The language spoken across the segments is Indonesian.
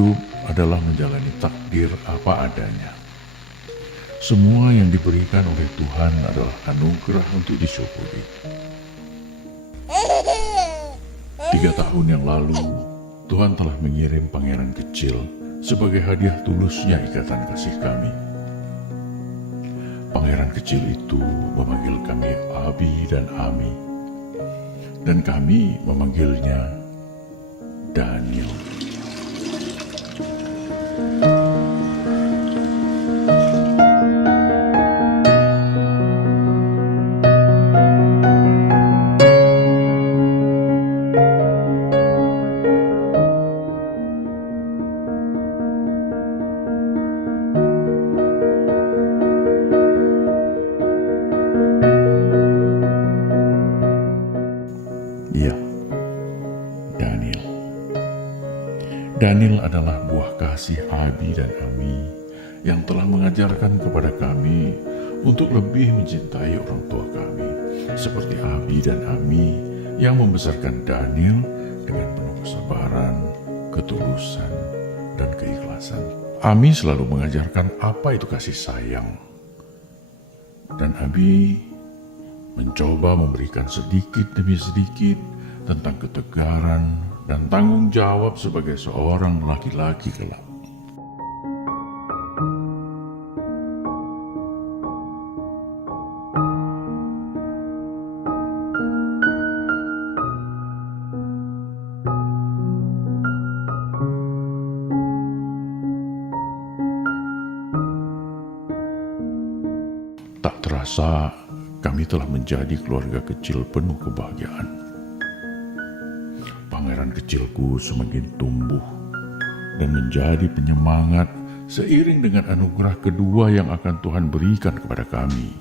hidup adalah menjalani takdir apa adanya. Semua yang diberikan oleh Tuhan adalah anugerah untuk disyukuri. 3 tahun yang lalu, Tuhan telah mengirim pangeran kecil sebagai hadiah tulusnya ikatan kasih kami. Pangeran kecil itu memanggil kami Abi dan Ami, dan kami memanggilnya Daniel. Ya, Daniel. Daniel adalah buah kasih Abi dan Ami yang telah mengajarkan kepada kami untuk lebih mencintai orang tua kami, seperti Abi dan Ami yang membesarkan Daniel dengan penuh kesabaran, ketulusan, dan keikhlasan. Ami selalu mengajarkan apa itu kasih sayang, dan Abi mencoba memberikan sedikit demi sedikit tentang ketegaran dan tanggung jawab sebagai seorang laki-laki kelak. Tak terasa, kami telah menjadi keluarga kecil penuh kebahagiaan. Pangeran kecilku semakin tumbuh dan menjadi penyemangat seiring dengan anugerah kedua yang akan Tuhan berikan kepada kami.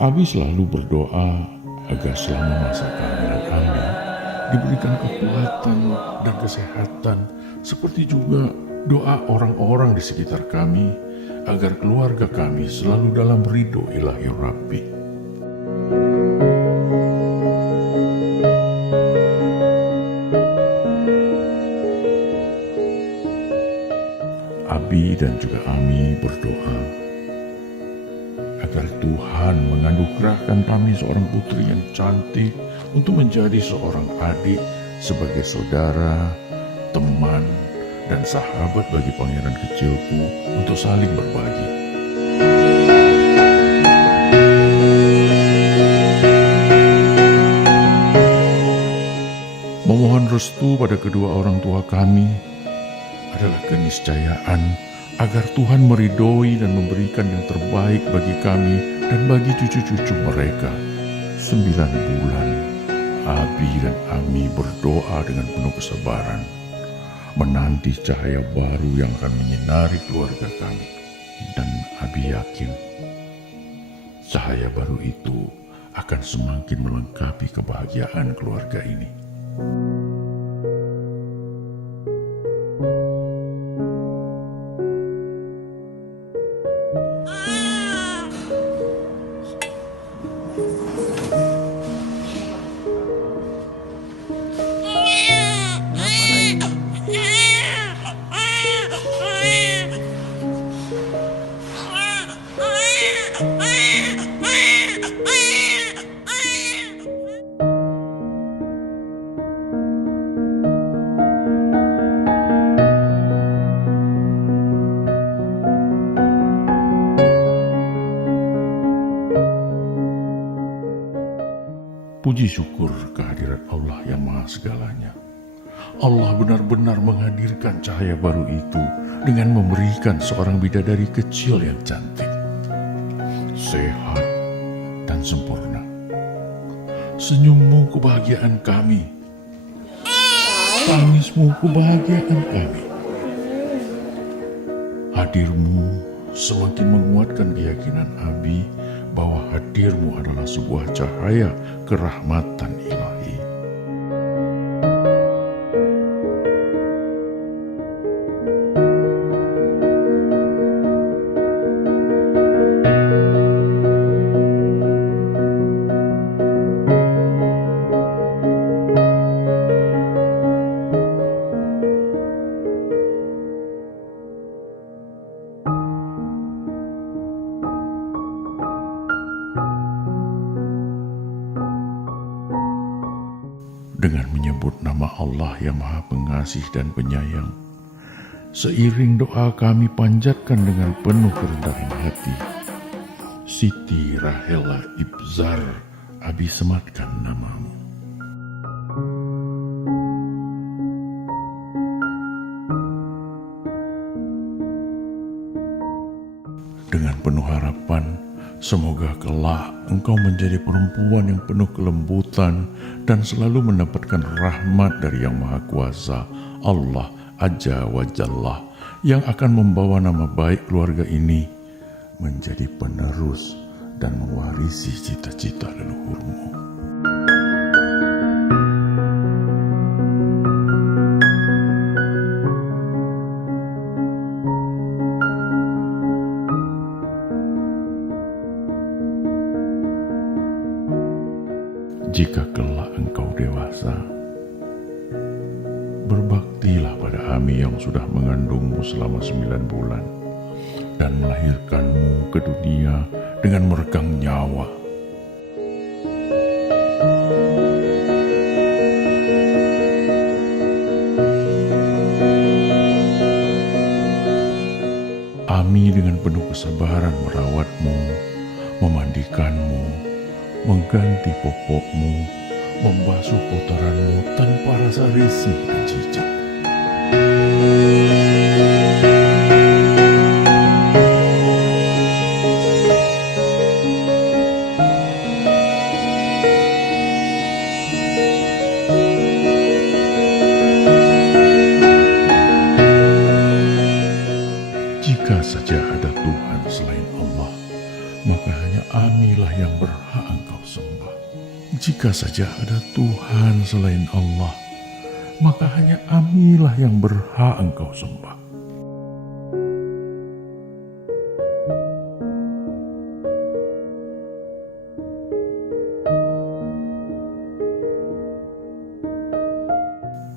Abi selalu berdoa agar selama masa kehamilan Ami diberikan kekuatan dan kesehatan, seperti juga doa orang-orang di sekitar kami agar keluarga kami selalu dalam ridho Ilahi Rabbi. Abi dan juga Ami berdoa agar Tuhan menganugerahkan kami seorang putri yang cantik untuk menjadi seorang adik sebagai saudara, teman, dan sahabat bagi pangeran kecilku untuk saling berbagi. Memohon restu pada kedua orang tua kami adalah keniscayaan agar Tuhan meridhoi dan memberikan yang terbaik bagi kami dan bagi cucu-cucu mereka. 9 bulan, Abi dan Ami berdoa dengan penuh kesabaran, menanti cahaya baru yang akan menyinari keluarga kami. Dan Abi yakin, cahaya baru itu akan semakin melengkapi kebahagiaan keluarga ini. Puji syukur kehadirat Allah yang Maha Segalanya. Allah benar-benar menghadirkan cahaya baru itu dengan memberikan seorang bidadari kecil yang cantik, sehat, dan sempurna. Senyummu kebahagiaan kami, tangismu kebahagiaan kami. Hadirmu semakin menguatkan keyakinan Abi bahwa hadirmu adalah sebuah cahaya kerahmatan ilahi. dengan menyebut nama Allah yang Maha Pengasih dan Penyayang. Seiring doa kami panjatkan dengan penuh kerendahan hati. Siti Rahela Ibzar, Abi sematkan namamu. Dengan penuh harapan, semoga kelak engkau menjadi perempuan yang penuh kelembutan dan selalu mendapatkan rahmat dari Yang Maha Kuasa, Allah Azza wa Jalla, yang akan membawa nama baik keluarga ini menjadi penerus dan mewarisi cita-cita leluhurmu. Jika kelak engkau dewasa, berbaktilah pada Ami yang sudah mengandungmu selama 9 bulan dan melahirkanmu ke dunia dengan meregang nyawa. Ami dengan penuh kesabaran merawatmu, memandikanmu, mengganti popokmu, membasuh kotoranmu tanpa rasa risih dan jijik. Jika saja ada Tuhan selain Allah, maka hanya Amilah yang berhak engkau sembah. Jika saja ada Tuhan selain Allah, maka hanya Amilah yang berhak engkau sembah.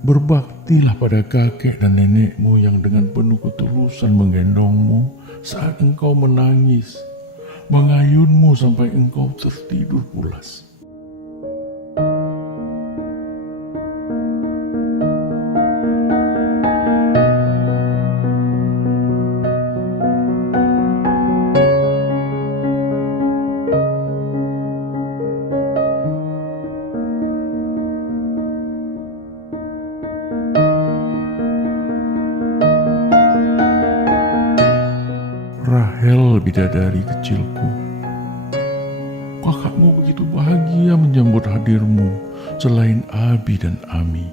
Berbaktilah pada kakek dan nenekmu yang dengan penuh ketulusan menggendongmu saat engkau menangis, mengayunmu sampai engkau tertidur pulas. Rahel, bidadari kecilku, kakakmu begitu bahagia menyambut hadirmu selain Abi dan Ami.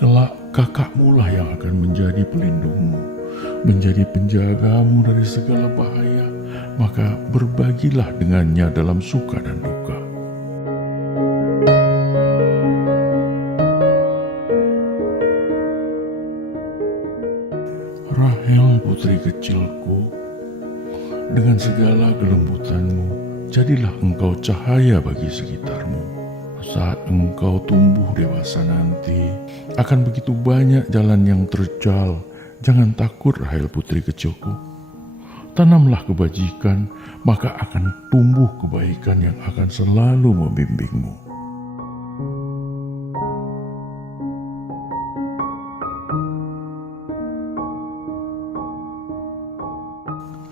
Kelak kakakmu lah yang akan menjadi pelindungmu, menjadi penjagamu dari segala bahaya, maka berbagilah dengannya dalam suka dan duka. Rahel, putri kecilku, dengan segala kelembutanmu, jadilah engkau cahaya bagi sekitarmu. Saat engkau tumbuh dewasa nanti, akan begitu banyak jalan yang terjal. Jangan takut, Rahel putri kecilku. Tanamlah kebajikan, maka akan tumbuh kebaikan yang akan selalu membimbingmu.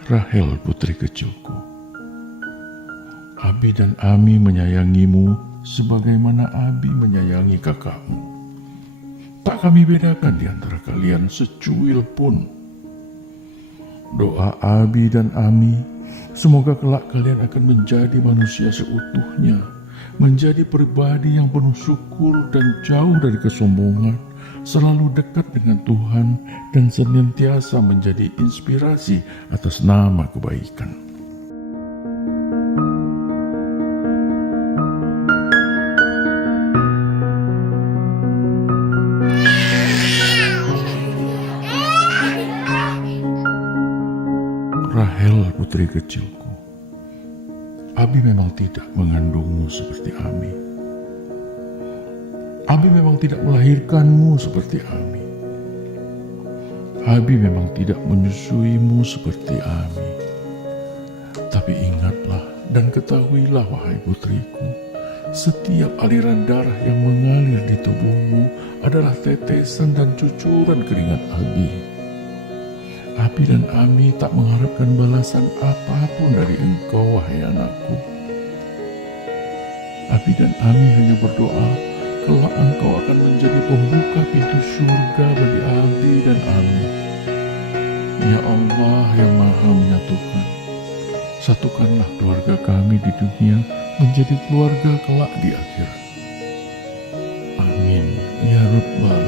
Rahel putri kecilku, Abi dan Ami menyayangimu sebagaimana Abi menyayangi kakakmu. Tak kami bedakan di antara kalian secuil pun. Doa Abi dan Ami, semoga kelak kalian akan menjadi manusia seutuhnya, menjadi pribadi yang penuh syukur dan jauh dari kesombongan, selalu dekat dengan Tuhan dan senantiasa menjadi inspirasi atas nama kebaikan. Rahel putri kecilku, Abi memang tidak mengandungmu seperti Ami. Abi memang tidak melahirkanmu seperti Ami. Abi memang tidak menyusuimu seperti Ami. Tapi ingatlah dan ketahuilah, wahai putriku, setiap aliran darah yang mengalir di tubuhmu adalah tetesan dan cucuran keringat Abi. Abi dan Ami tak mengharapkan balasan apapun dari Engkau, wahai anakku. Abi dan Ami hanya berdoa kelak Engkau akan menjadi pembuka pintu surga bagi Abi dan Ami. Ya Allah yang Maha Menyatukan, satukanlah keluarga kami di dunia menjadi keluarga kelak di akhirat. Amin ya Rabbal